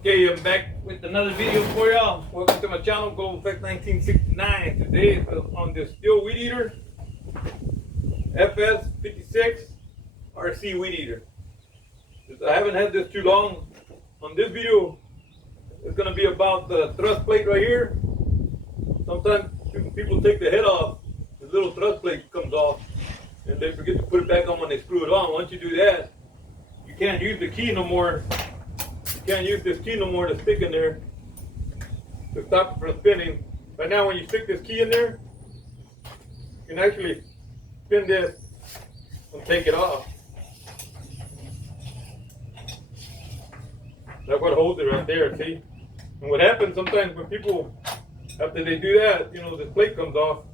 Okay, I'm back with another video for y'all. Welcome to my channel, Global Effect 1969. Today is on this Stihl weed eater, FS56 RC weed eater. I haven't had this too long. On this video, it's going to be about the thrust plate right here. Sometimes people take the head off, the little thrust plate comes off, and they forget to put it back on when they screw it on. Once you do that, you can't use the key no more. You can't use this key no more to stick in there to stop it from spinning. Right now, when you stick this key in there, you can actually spin this and take it off. That's what holds it right there, see? And what happens sometimes when people, after they do that, you know, this plate comes off,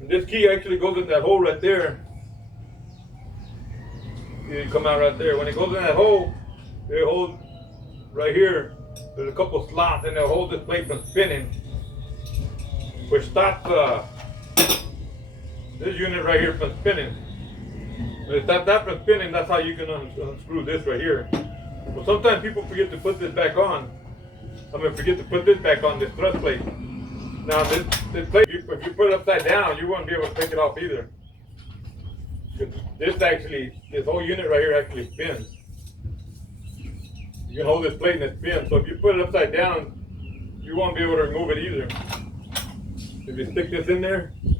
and this key actually goes in that hole right there. You come out right there. When it goes in that hole, it holds right here. There's a couple slots, and they'll hold this plate from spinning, which stops this unit right here from spinning. When it stops that from spinning, that's how you can unscrew this right here. Well, sometimes people forget to put this back on. Forget to put this back on, this thrust plate. Now, this plate, if you put it upside down, you won't be able to take it off either. This whole unit right here actually spins. You can hold this plate and it spins. So if you put it upside down, you won't be able to remove it either. If you stick this in there, you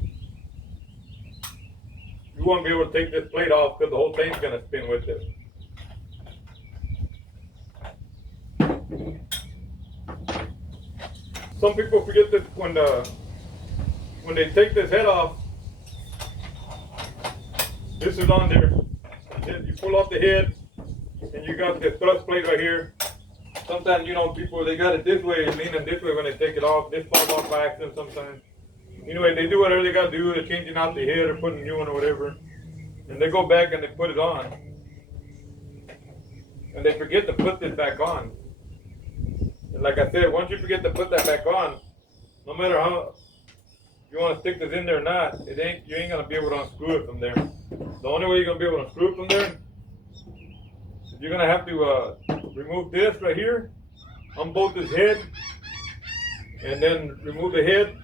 won't be able to take this plate off because the whole thing's going to spin with it. Some people forget that when they take this head off, this is on there. You pull off the head, and you got the thrust plate right here. Sometimes, you know, people, they got it this way, leaning this way when they take it off. This falls off by accident sometimes. Anyway, they do whatever they got to do. They're changing out the head or putting a new one or whatever. And they go back and they put it on. And they forget to put this back on. And like I said, once you forget to put that back on, no matter how you want to stick this in there or not, you ain't going to be able to unscrew it from there. The only way you're going to be able to unscrew it from there, you're going to have to remove this right here, unbolt this head, and then remove the head.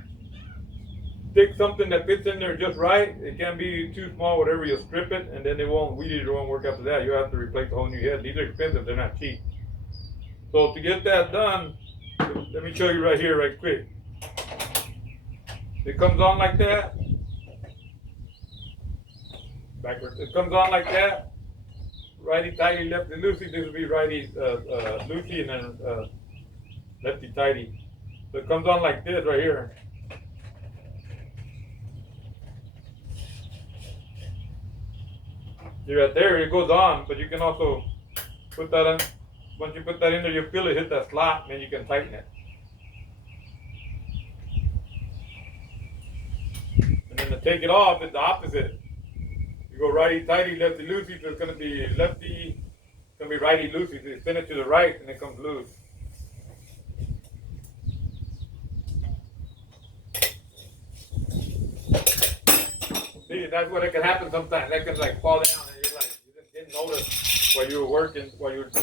Stick something that fits in there just right. It can't be too small, whatever, you'll strip it, and then weed eater won't work after that. You'll have to replace the whole new head. These are expensive, they're not cheap. So to get that done, let me show you right here, right quick. It comes on like that. Backwards. It comes on like that. Righty tighty, lefty loosey. This will be righty loosey and then lefty tighty. So it comes on like this right here. See right there, it goes on, but you can also put that in. Once you put that in there, you'll feel it hit that slot, and then you can tighten it. And then to take it off, it's the opposite. You go righty tighty, lefty loosey, so it's going to be lefty, it's going to be righty loosey. So you spin it to the right, and it comes loose. See, that's what it can happen sometimes. That can like fall down, and you're like, you just didn't notice while you were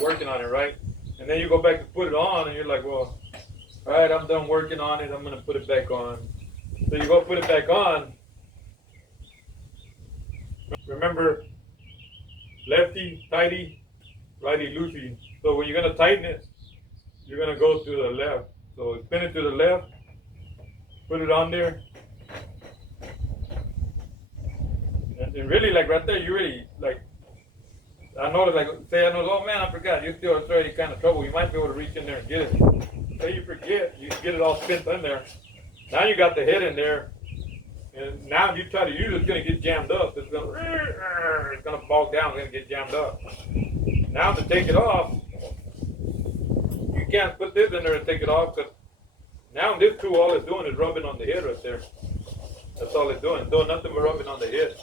working on it, right? And then you go back to put it on, and you're like, well, all right, I'm done working on it. I'm going to put it back on. So you go put it back on. Remember, lefty, tighty, righty, loosey. So when you're going to tighten it, you're going to go to the left. So spin it to the left, put it on there. And really, like right there, you really, like, I noticed, like, say I know, oh man, I forgot, you're still in any kind of trouble. You might be able to reach in there and get it. Say you forget, you get it all spent in there. Now you got the head in there. And now if you try to use it, it's going to get jammed up. It's going to bog down, it's going to get jammed up. Now to take it off, you can't put this in there and take it off, because now this tool, all it's doing is rubbing on the head right there. That's all it's doing. It's doing nothing but rubbing on the head.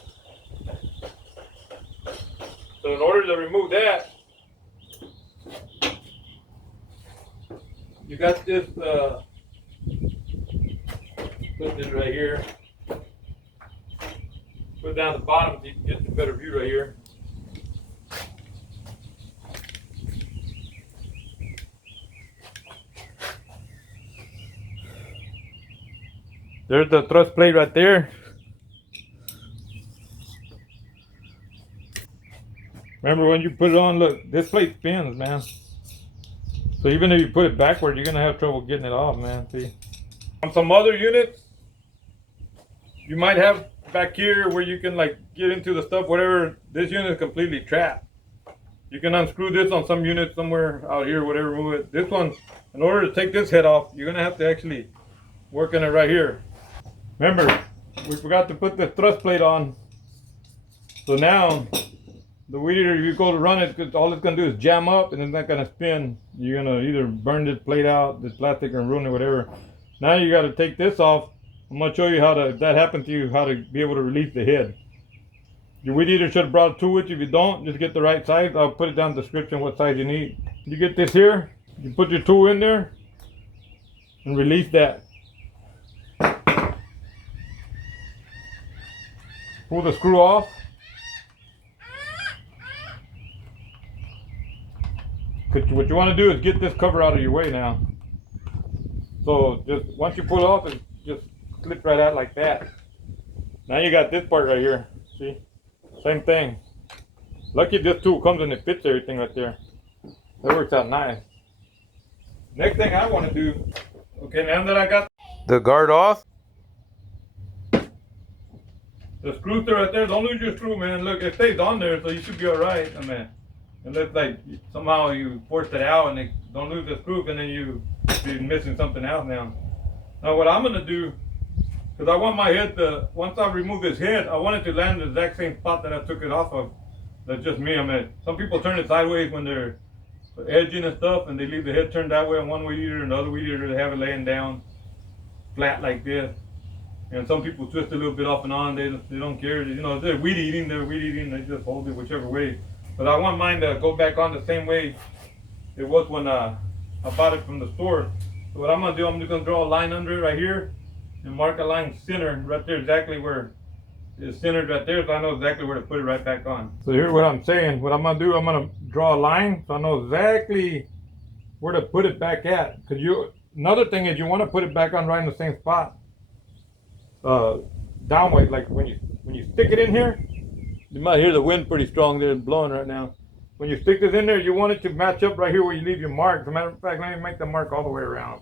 So in order to remove that, you got this, put this right here. Put it down the bottom so you can get a better view right here. There's the thrust plate right there. Remember when you put it on, look, this plate spins, man. So even if you put it backward, you're gonna have trouble getting it off, man. See? On some other units, you might have back here where you can like get into the stuff, whatever. This unit is completely trapped. You can unscrew this on some unit somewhere out here, whatever, move it. This one, in order to take this head off, you're gonna have to actually work on it right here. Remember, we forgot to put the thrust plate on. So now, the weed eater, if you go to run it, all it's gonna do is jam up and it's not gonna spin. You're gonna either burn this plate out, this plastic, and ruin it, whatever. Now you gotta take this off. I'm gonna show you how to, if that happens to you, how to be able to release the head. Your weed eater should have brought a tool with you. If you don't, just get the right size. I'll put it down in the description what size you need. You get this here, you put your tool in there and release that. Pull the screw off. What you want to do is get this cover out of your way now. So just once you pull it off, it just clips right out like that. Now you got this part right here. See? Same thing. Lucky this tool comes and it fits everything right there. That works out nice. Next thing I want to do, okay, now that I got the guard off, the screw through right there, don't lose your screw, man. Look, it stays on there, so you should be alright. I mean, unless like somehow you forced it out and they don't lose the screw, and then you be missing something out now. Now what I'm gonna do, because I want my head to, once I remove this head, I want it to land in the exact same spot that I took it off of. That's just me. I mean, some people turn it sideways when they're edging and stuff, and they leave the head turned that way on one weed eater, and the other weed eater they have it laying down flat like this. And some people twist a little bit off and on. They don't care. You know, they're weed eating. They just hold it whichever way. But I want mine to go back on the same way it was when I bought it from the store. So what I'm gonna do, I'm just gonna draw a line under it right here and mark a line center right there, exactly where it's centered right there, so I know exactly where to put it right back on. So here's what I'm saying. What I'm gonna do, I'm gonna draw a line so I know exactly where to put it back at. Cause another thing is you want to put it back on right in the same spot. Downward, like when you stick it in here, you might hear the wind pretty strong there, it's blowing right now. When you stick this in there, you want it to match up right here where you leave your mark. As a matter of fact, let me make the mark all the way around.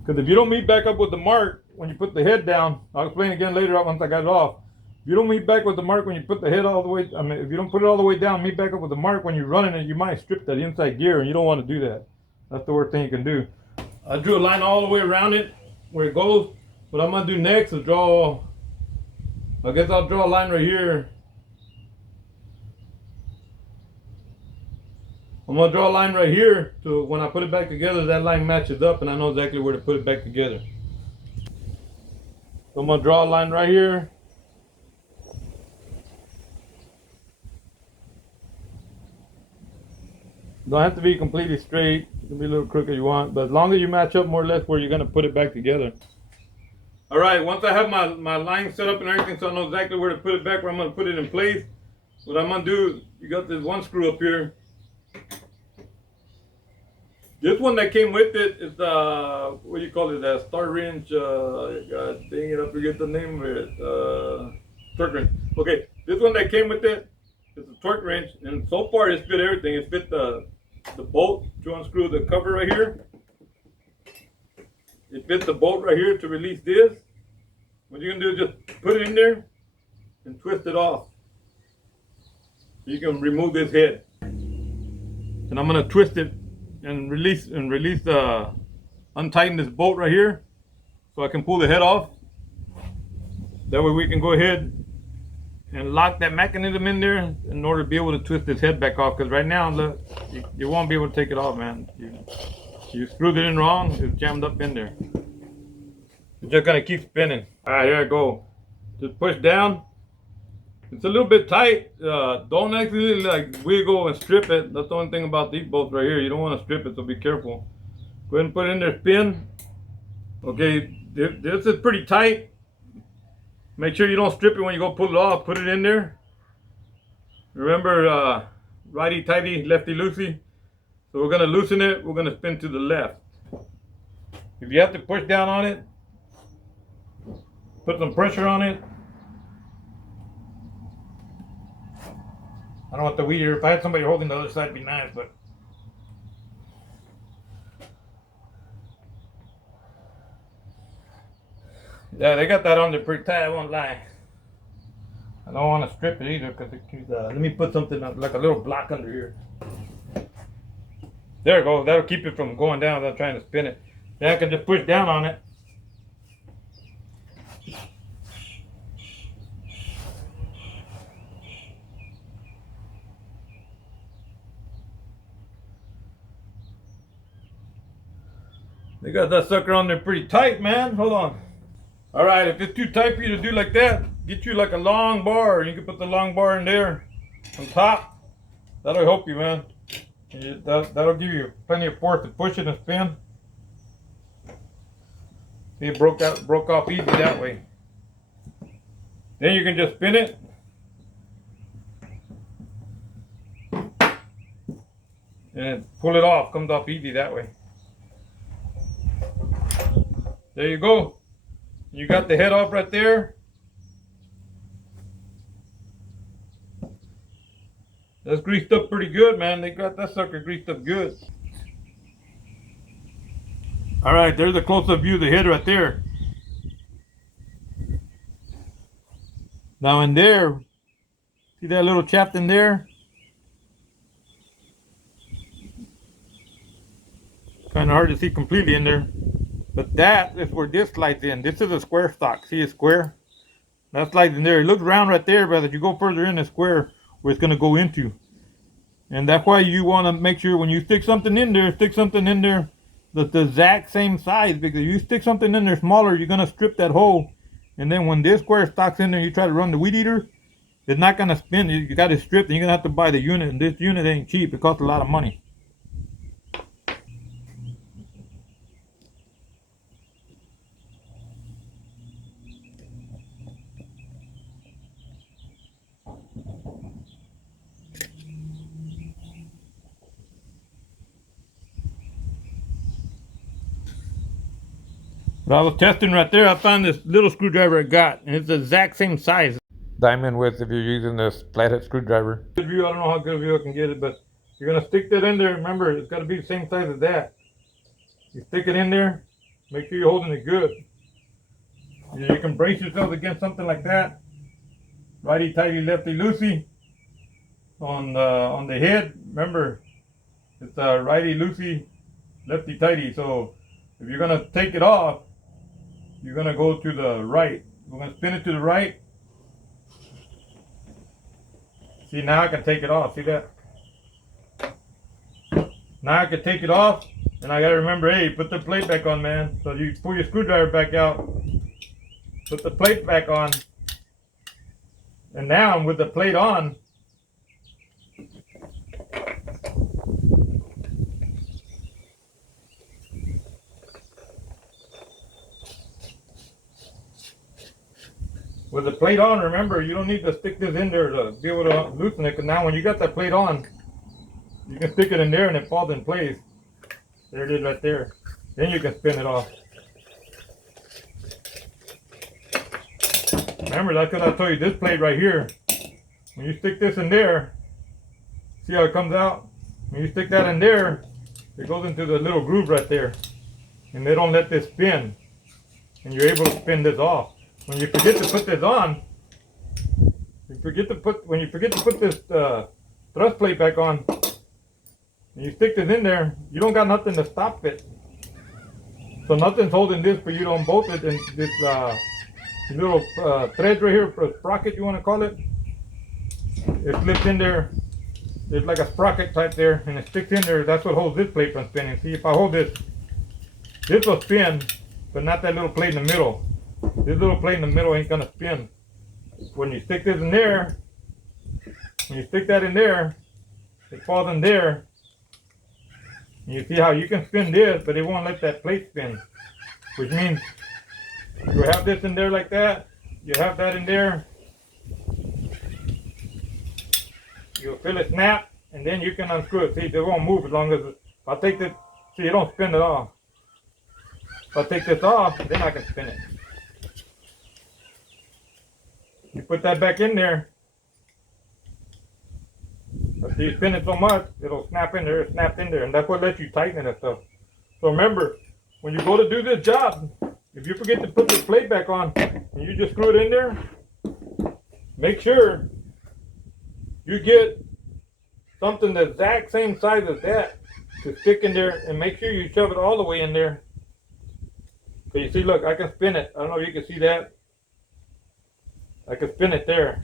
Because if you don't meet back up with the mark when you put the head down, I'll explain again later once I got it off. If you don't meet back with the mark when you put the head all the way, I mean, if you don't put it all the way down, meet back up with the mark when you're running it, you might strip that inside gear, and you don't want to do that. That's the worst thing you can do. I drew a line all the way around it where it goes. What I'm gonna do next is draw, I guess I'll draw a line right here. I'm gonna draw a line right here, so when I put it back together, that line matches up and I know exactly where to put it back together. So I'm gonna draw a line right here. Don't have to be completely straight. It can be a little crooked if you want, but as long as you match up more or less where you're gonna put it back together. All right, once I have my line set up and everything, so I know exactly where to put it back, where I'm gonna put it in place. What I'm gonna do, you got this one screw up here. This one that came with it is what do you call it? That star wrench. God dang it, I forget the name of it. Torque wrench. Okay, this one that came with it is a torque wrench, and so far it's fit everything. It's fit the bolt to unscrew the cover right here. It fits the bolt right here to release this. What you're gonna do is just put it in there and twist it off. You can remove this head. And I'm gonna twist it and untighten this bolt right here so I can pull the head off. That way we can go ahead and lock that mechanism in there in order to be able to twist this head back off, because right now, look, you won't be able to take it off, man. You screwed it in wrong, it's jammed up in there. It's just gonna keep spinning. All right, here I go. Just push down. It's a little bit tight. Don't actually like wiggle and strip it. That's the only thing about these bolts right here. You don't want to strip it, so be careful. Go ahead and put it in there, spin. Okay, this is pretty tight. Make sure you don't strip it when you go pull it off. Put it in there. Remember, righty tighty, lefty loosey. So we're gonna loosen it, we're gonna spin to the left. If you have to push down on it, put some pressure on it. I don't want the weed here. If I had somebody holding the other side, it'd be nice, but. Yeah, they got that on there pretty tight, I won't lie. I don't want to strip it either because it keeps, let me put something like a little block under here. There it goes. That'll keep it from going down without trying to spin it. Then I can just push down on it. They got that sucker on there pretty tight, man. Hold on. All right, if it's too tight for you to do like that, get you like a long bar. You can put the long bar in there on top. That'll help you, man. That'll give you plenty of force to push it and spin. See, it broke off easy that way. Then you can just spin it. And pull it off, comes off easy that way. There you go. You got the head off right there. That's greased up pretty good, man. They got that sucker greased up good. All right, there's a close-up view of the head right there. Now in there, see that little chap in there? Kind of hard to see completely in there. But that is where this slides in. This is a square stock. See, it's square? That slides in there. It looks round right there, but as you go further in the square where it's going to go into. And that's why you want to make sure when you stick something in there that's the exact same size. Because if you stick something in there smaller, you're going to strip that hole. And then when this square stock's in there, you try to run the weed eater, it's not going to spin. You got it stripped and you're going to have to buy the unit. And this unit ain't cheap. It costs a lot of money. But I was testing right there, I found this little screwdriver I got, and it's the exact same size. Diamond width if you're using this flathead screwdriver. Good view, I don't know how good a view I can get it, but you're gonna stick that in there. Remember, it's gotta be the same size as that. You stick it in there, make sure you're holding it good. You can brace yourself against something like that. Righty-tighty, lefty-loosey. On the head, remember, it's righty-loosey, lefty-tighty. So if you're gonna take it off, you're gonna go to the right. We're gonna spin it to the right. See, now I can take it off. See that? Now I can take it off, and I gotta remember, hey, put the plate back on, man. So you pull your screwdriver back out, put the plate back on, and now with the plate on, with the plate on, remember, you don't need to stick this in there to be able to loosen it, because now when you got that plate on, you can stick it in there and it falls in place. There it is right there. Then you can spin it off. Remember, that's because I told you this plate right here, when you stick this in there, see how it comes out? When you stick that in there, it goes into the little groove right there. And they don't let this spin. And you're able to spin this off. When you forget to put this on, when you forget to put this thrust plate back on, and you stick this in there, you don't got nothing to stop it. So nothing's holding this for you to unbolt it, and this little thread right here, sprocket you want to call it, it slips in there. There's like a sprocket type there, and it sticks in there. That's what holds this plate from spinning. See, if I hold this will spin, but not that little plate in the middle. This little plate in the middle ain't gonna spin. When you stick this in there, when you stick that in there, it falls in there. And you see how you can spin this, but it won't let that plate spin. Which means you have this in there like that, you have that in there, you'll feel it snap, and then you can unscrew it. See, they won't move as long as I'll take this, see, it don't spin at all. If I take this off, then I can spin it. You put that back in there. If you spin it so much, it'll snap in there, it snaps in there, and that's what lets you tighten it and stuff. So remember, when you go to do this job, if you forget to put the plate back on, and you just screw it in there, make sure you get something the exact same size as that to stick in there, and make sure you shove it all the way in there. So you see, look, I can spin it. I don't know if you can see that. I can spin it there.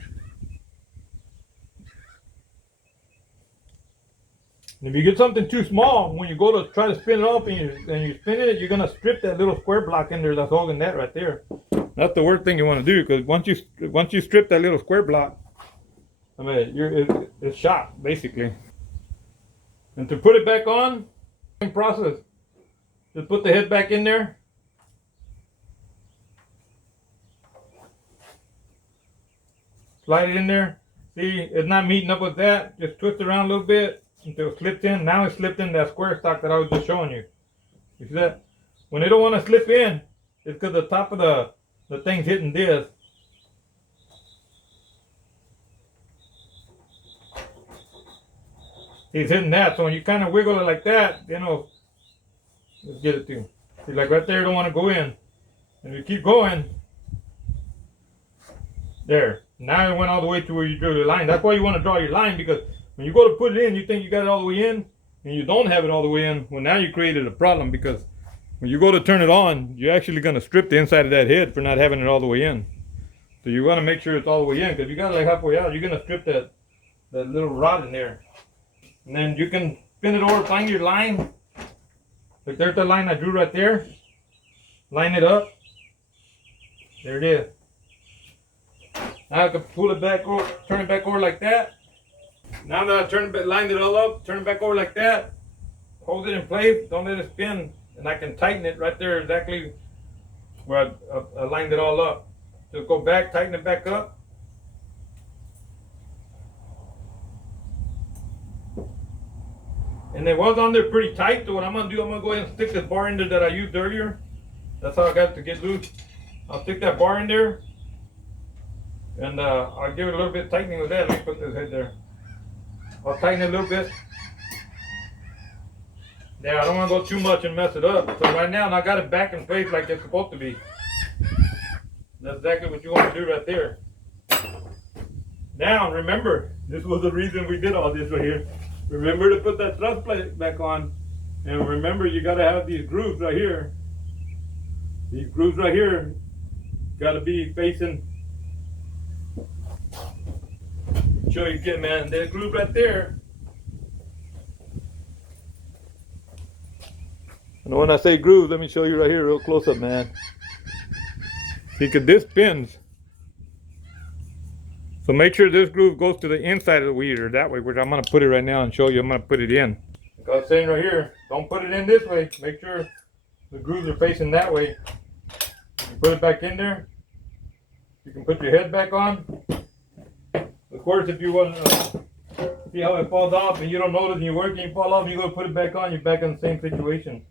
And if you get something too small, when you go to try to spin it off and you spin it, you're going to strip that little square block in there that's holding that right there. That's the worst thing you want to do, because once you strip that little square block, I mean, it's shot, basically. And to put it back on, same process. Just put the head back in there. Slide it in there. See, it's not meeting up with that. Just twist it around a little bit until it slips in. Now it slipped in that square stock that I was just showing you. You see that? When they don't want to slip in, it's because the top of the thing's hitting this. He's hitting that, so when you kind of wiggle it like that, then it'll, let's get it to. See, like right there, don't want to go in. And you keep going, there. Now it went all the way to where you drew your line. That's why you want to draw your line, because when you go to put it in, you think you got it all the way in, and you don't have it all the way in. Well, now you created a problem, because when you go to turn it on, you're actually going to strip the inside of that head for not having it all the way in. So you want to make sure it's all the way in, because if you got it like halfway out, you're going to strip that little rod in there. And then you can spin it over, find your line. Like there's the line I drew right there. Line it up. There it is. Now I can pull it back over, turn it back over like that. Now that I lined it all up, turn it back over like that. Hold it in place, don't let it spin. And I can tighten it right there exactly where I lined it all up. Just go back, tighten it back up. And it was on there pretty tight, so what I'm going to do, I'm going to go ahead and stick this bar in there that I used earlier. That's how I got it to get loose. I'll stick that bar in there. And I'll give it a little bit tightening with that. Let me put this head there. I'll tighten it a little bit. Now, I don't want to go too much and mess it up. So right now, I got it back in place like it's supposed to be. That's exactly what you want to do right there. Now, remember, this was the reason we did all this right here. Remember to put that thrust plate back on. And remember, you got to have these grooves right here. These grooves right here got to be facing. Show you again, man. That groove right there. And when I say groove, let me show you right here, real close up, man. See, because this spins. So make sure this groove goes to the inside of the weeder that way, which I'm going to put it right now and show you. I'm going to put it in. Like I was saying right here, don't put it in this way. Make sure the grooves are facing that way. You put it back in there. You can put your head back on. Of course, if you want to see how it falls off and you don't notice and you're working, you fall off, you go put it back on, you're back in the same situation.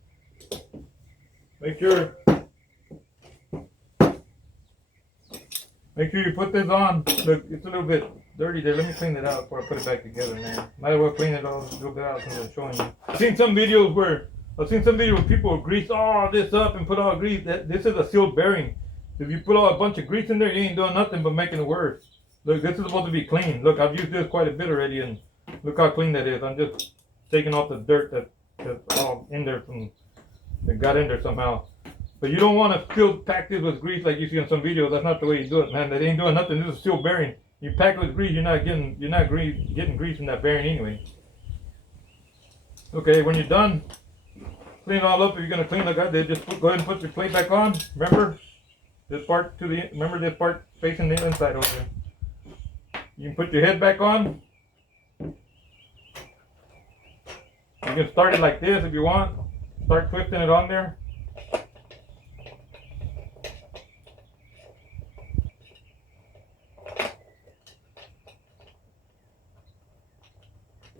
Make sure you put this on. Look, it's a little bit dirty there. Let me clean it out before I put it back together, man. Might as well clean it all a little bit out since I'm showing you. I've seen some videos where people grease all this up and put all grease. This is a sealed bearing. If you put a bunch of grease in there, you ain't doing nothing but making it worse. Look, this is supposed to be clean. Look, I've used this quite a bit already, and look how clean that is. I'm just taking off the dirt that's all in there that got in there somehow. But you don't want to still pack this with grease like you see in some videos. That's not the way you do it, man. That ain't doing nothing. This is still bearing. You pack it with grease, you're not getting grease from that bearing anyway. Okay, when you're done, clean it all up. If you're gonna clean like I did, just go ahead and put your plate back on. Remember this part facing the inside over there. You can put your head back on. You can start it like this if you want. Start twisting it on there.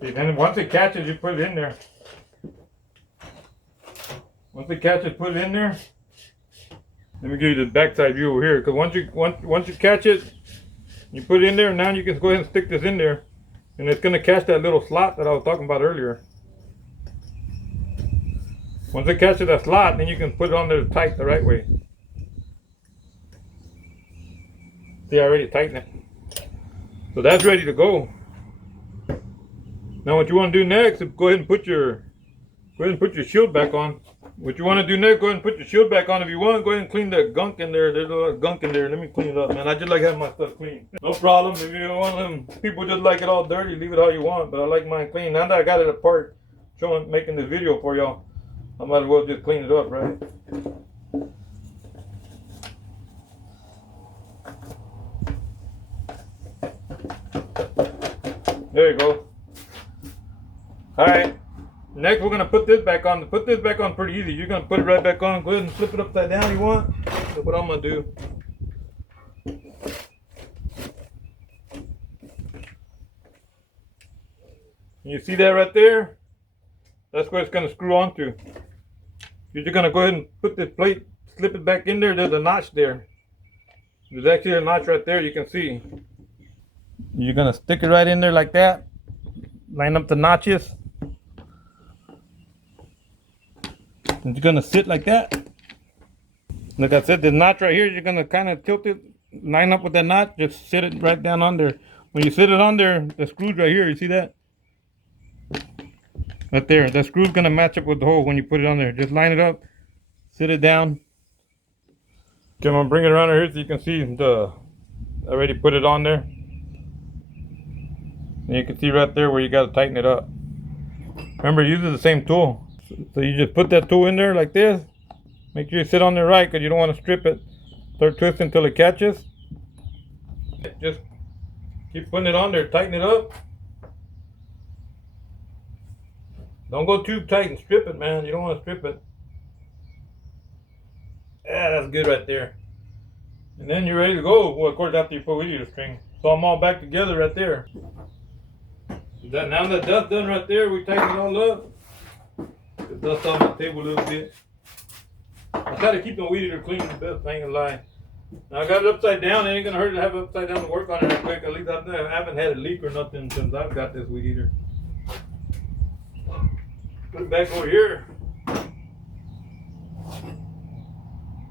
See, then once it catches, you put it in there. Once the catch it, put it in there. Let me give you the backside view over here, because once you catch it, you put it in there. Now you can go ahead and stick this in there, and it's gonna catch that little slot that I was talking about earlier. Once it catches that slot, then you can put it on there tight the right way. See, I already tightened it. So that's ready to go. Now what you want to do next is go ahead and put your shield back on. What you want to do next, go ahead and put your shield back on. If you want, go ahead and clean that gunk in there. There's a lot of gunk in there. Let me clean it up, man. I just like having my stuff clean. No problem. If you're one of them people just like it all dirty, leave it how you want. But I like mine clean. Now that I got it apart, making this video for y'all, I might as well just clean it up, right? There you go. Alright. Next we're gonna put this back on. Put this back on pretty easy. You're gonna put it right back on. Go ahead and flip it upside down if you want. That's what I'm gonna do. You see that right there? That's where it's gonna screw onto. You're just gonna go ahead and put this plate, slip it back in there. There's a notch there. There's actually a notch right there, you can see. You're gonna stick it right in there like that. Line up the notches. And you're gonna sit like that. Like I said, the notch right here, you're gonna kind of tilt it, line up with that notch, just sit it right down on there. When you sit it on there, the screw's right here, you see that? Right there, the screw's gonna match up with the hole when you put it on there. Just line it up, sit it down. Okay, I'm gonna bring it around here so you can see I already put it on there. And you can see right there where you gotta tighten it up. Remember, use the same tool. So you just put that tool in there like this. Make sure you sit on there right, because you don't want to strip it. Start twisting until it catches. Just keep putting it on there, tighten it up. Don't go too tight and strip it, man. You don't want to strip it. Yeah, that's good right there. And then you're ready to go. Well, of course, after you put weed eater string. So I'm all back together right there. Now that that's done right there, we tighten it all up. The dust off my table a little bit. I try to keep the weed eater clean, the best thing in life. Now I got it upside down. It ain't gonna hurt to have it upside down to work on it real quick. At least I haven't had a leak or nothing since I've got this weed eater. Put it back over here.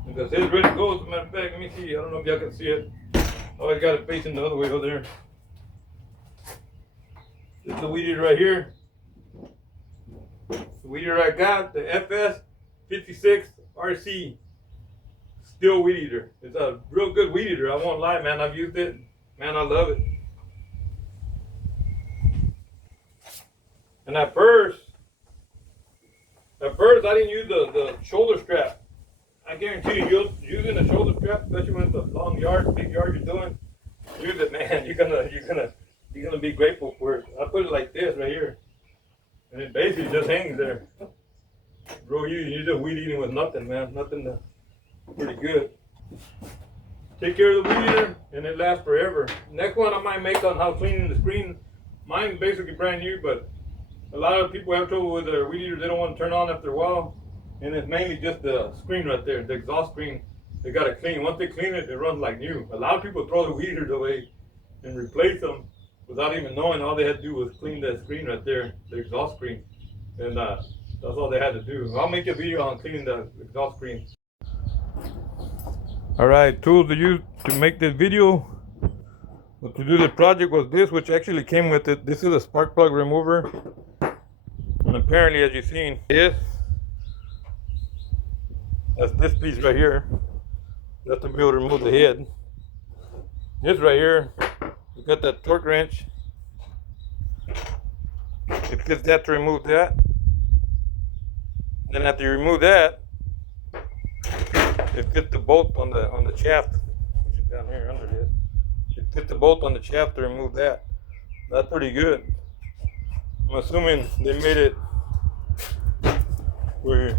Like I said, it's ready to go. As a matter of fact, let me see. I don't know if y'all can see it. Oh, I got it facing the other way over there. This is the weed eater right here. The weed eater I got, the FS56 RC Stihl weed eater. It's a real good weed eater. I won't lie, man. I've used it. Man, I love it. And at first I didn't use the shoulder strap. I guarantee you, using the shoulder strap, especially when it's a long yard, big yard you're doing, use it, man. You're gonna be grateful for it. I put it like this right here, and it basically just hangs there. Bro, you're just weed eating with nothing, man. Pretty good. Take care of the weed eater, and it lasts forever. Next one I might make on how cleaning the screen. Mine's basically brand new, but a lot of people have trouble with their weed eater. They don't want to turn on after a while. And it's mainly just the screen right there, the exhaust screen. They got to clean. Once they clean it, it runs like new. A lot of people throw the weed eaters away and replace them without even knowing. All they had to do was clean that screen right there, the exhaust screen. And that's all they had to do. I'll make a video on cleaning the exhaust screen. All right, tools to use to make this video. But to do the project was this, which actually came with it. This is a spark plug remover. And apparently, as you've seen, that's this piece right here. That's to be able to remove the head. This right here, we got that torque wrench. It fits that to remove that. Then after you remove that, it fits the bolt on the shaft, which is down here under this. It fits the bolt on the shaft to remove that. That's pretty good. I'm assuming they made it where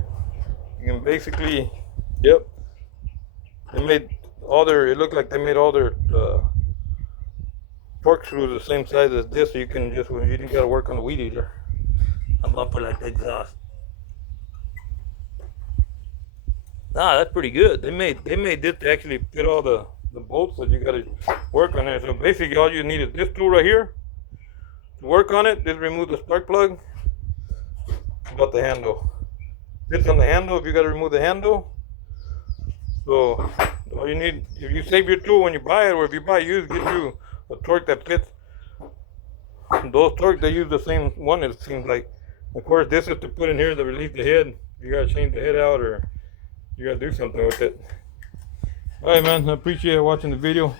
you can basically, yep. They made all their, it looked like they made all their torque screws the same size as this, so you can just, you didn't gotta work on the weed eater. I'm gonna put like the exhaust. Nah, that's pretty good. They made this to actually fit all the bolts that you gotta work on it. So basically all you need is this tool right here to work on it. Just remove the spark plug. About the handle. This on the handle if you gotta remove the handle. So all you need, if you save your tool when you buy it, or if you buy used, get you a torque that fits. Those torques, they use the same one, it seems like. Of course, this is to put in here to release the head. You gotta change the head out, or you gotta do something with it. Alright, man, I appreciate watching the video.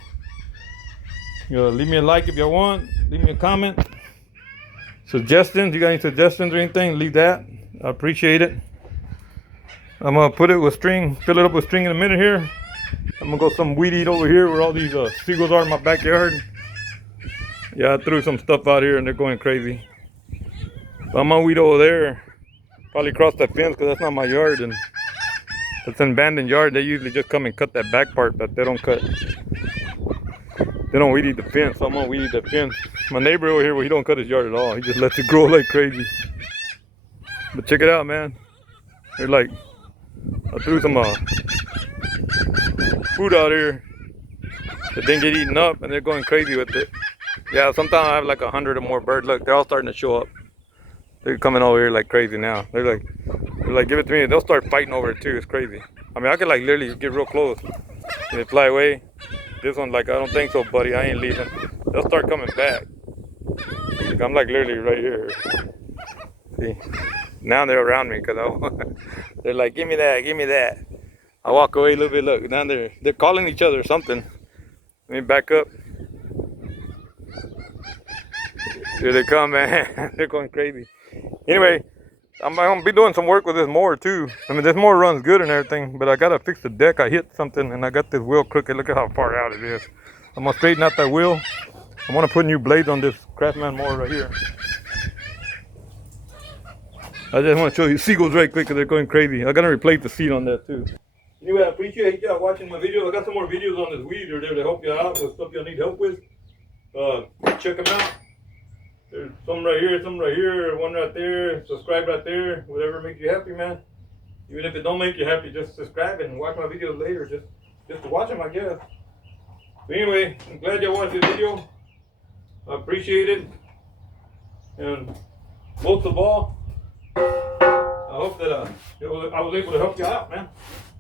Leave me a like if y'all want. Leave me a comment. Suggestions, you got any suggestions or anything, leave that. I appreciate it. I'm gonna put it with string, fill it up with string in a minute here. I'm gonna go some weed eat over here where all these seagulls are in my backyard. Yeah, I threw some stuff out here and they're going crazy. So I'm gonna weed over there. Probably cross that fence because that's not my yard, and it's an abandoned yard. They usually just come and cut that back part, but they don't cut. They don't weed eat the fence, so I'm gonna weed eat the fence. My neighbor over here, well, he don't cut his yard at all. He just lets it grow like crazy. But check it out, man. They're like, I threw some food out here that didn't get eaten up, and they're going crazy with it. Yeah, sometimes I have like 100 or more birds. Look, they're all starting to show up. They're coming over here like crazy now. They're like, give it to me. They'll start fighting over it too. It's crazy. I mean, I could like literally get real close and they fly away. This one, like, I don't think so, buddy. I ain't leaving. They'll start coming back. Like, I'm like literally right here. See, now they're around me because they're like, give me that, give me that. I walk away a little bit. Look, now they're calling each other or something. Let me back up. Here they come, man. They're going crazy. Anyway, I'm gonna be doing some work with this mower too. I mean, this mower runs good and everything, but I gotta fix the deck. I hit something and I got this wheel crooked. Look at how far out it is. I'm gonna straighten out that wheel. I want to put new blades on this Craftsman mower right here. I just want to show you seagulls right quick because they're going crazy. I gotta replace the seat on that too. Anyway, I appreciate y'all watching my video. I got some more videos on this weed or there to help you out with stuff y'all need help with. Check them out. There's some right here, one right there, subscribe right there, whatever makes you happy, man. Even if it don't make you happy, just subscribe and watch my videos later, just to watch them, I guess. But anyway, I'm glad y'all watched this video. I appreciate it. And most of all, I hope that I was able to help you out, man.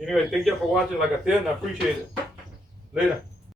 Anyway, thank y'all for watching, like I said, and I appreciate it. Later.